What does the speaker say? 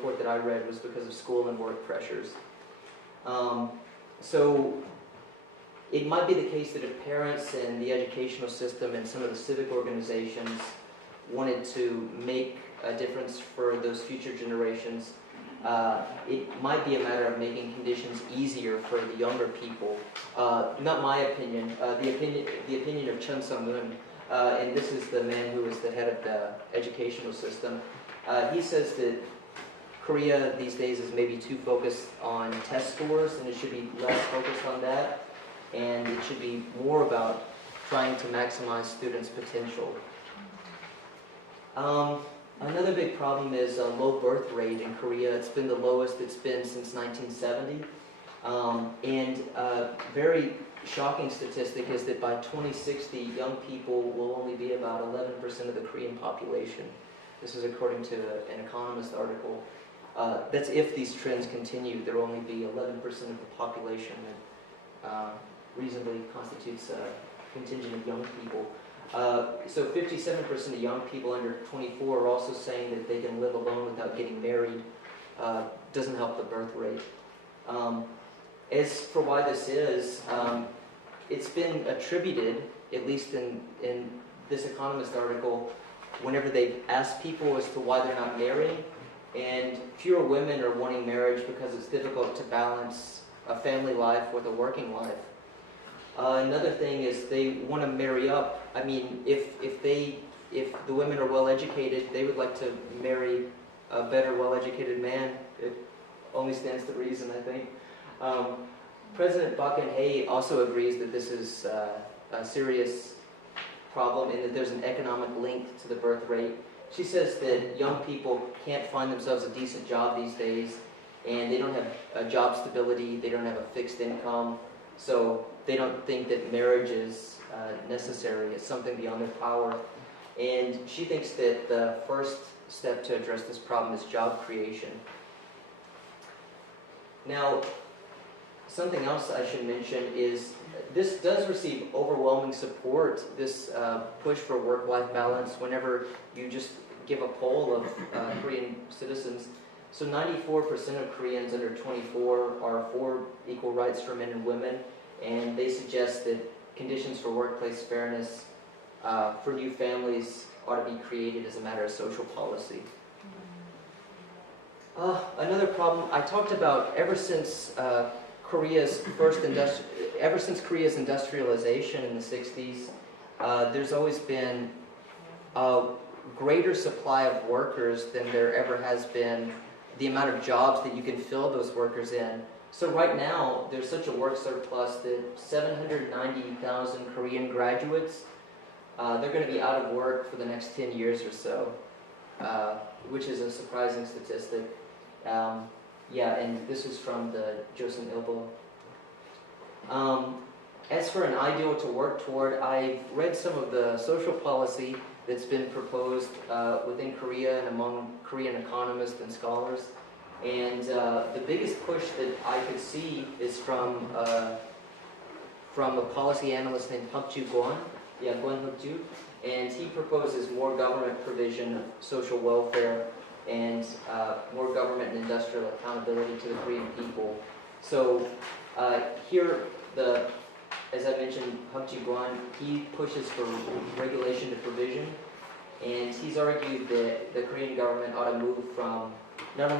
report that I read was because of school and work pressures. So it might be the case that if parents and the educational system and some of the civic organizations wanted to make a difference for those future generations, it might be a matter of making conditions easier for the younger people. Not my opinion, the opinion of Chun Sung-moon, and this is the man who is the head of the educational system. He says that Korea these days is maybe too focused on test scores, and it should be less focused on that, and it should be more about trying to maximize students' potential. Another big problem is a low birth rate in Korea. It's been the lowest it's been since 1970. And a very shocking statistic is that by 2060, young people will only be about 11% of the Korean population. This is according to an Economist article. That's if these trends continue, there will only be 11% of the population that reasonably constitutes a contingent of young people. So 57% of young people under 24 are also saying that they can live alone without getting married. Doesn't help the birth rate. As for why this is, it's been attributed, at least in this Economist article, whenever they've asked people as to why they're not marrying, and fewer women are wanting marriage because it's difficult to balance a family life with a working life. Another thing is they want to marry up. I mean, if the women are well educated, they would like to marry a better, well-educated man. It only stands to reason, I think. President Park Geun-hye also agrees that this is a serious problem and that there's an economic link to the birth rate. She says that young people can't find themselves a decent job these days, and they don't have a job stability, they don't have a fixed income, so they don't think that marriage is necessary. It's something beyond their power. And she thinks that the first step to address this problem is job creation. Now, something else I should mention is this does receive overwhelming support, this push for work-life balance, whenever you just give a poll of Korean citizens. So 94% of Koreans under 24 are for equal rights for men and women, and they suggest that conditions for workplace fairness for new families ought to be created as a matter of social policy. Another problem I talked about ever since Korea's industrialization in the 60s, there's always been a greater supply of workers than there ever has been the amount of jobs that you can fill those workers in. So right now, there's such a work surplus that 790,000 Korean graduates, they're going to be out of work for the next 10 years or so, which is a surprising statistic. Yeah, and this is from the Joseon Ilbo. As for an ideal to work toward, I've read some of the social policy that's been proposed within Korea and among Korean economists and scholars. And the biggest push that I could see is from a policy analyst named Gwon Huk-ju, and he proposes more government provision of social welfare and more government and industrial accountability to the Korean people. So here, as I mentioned, Gwon, he pushes for regulation to provision, and he's argued that the Korean government ought to move from not only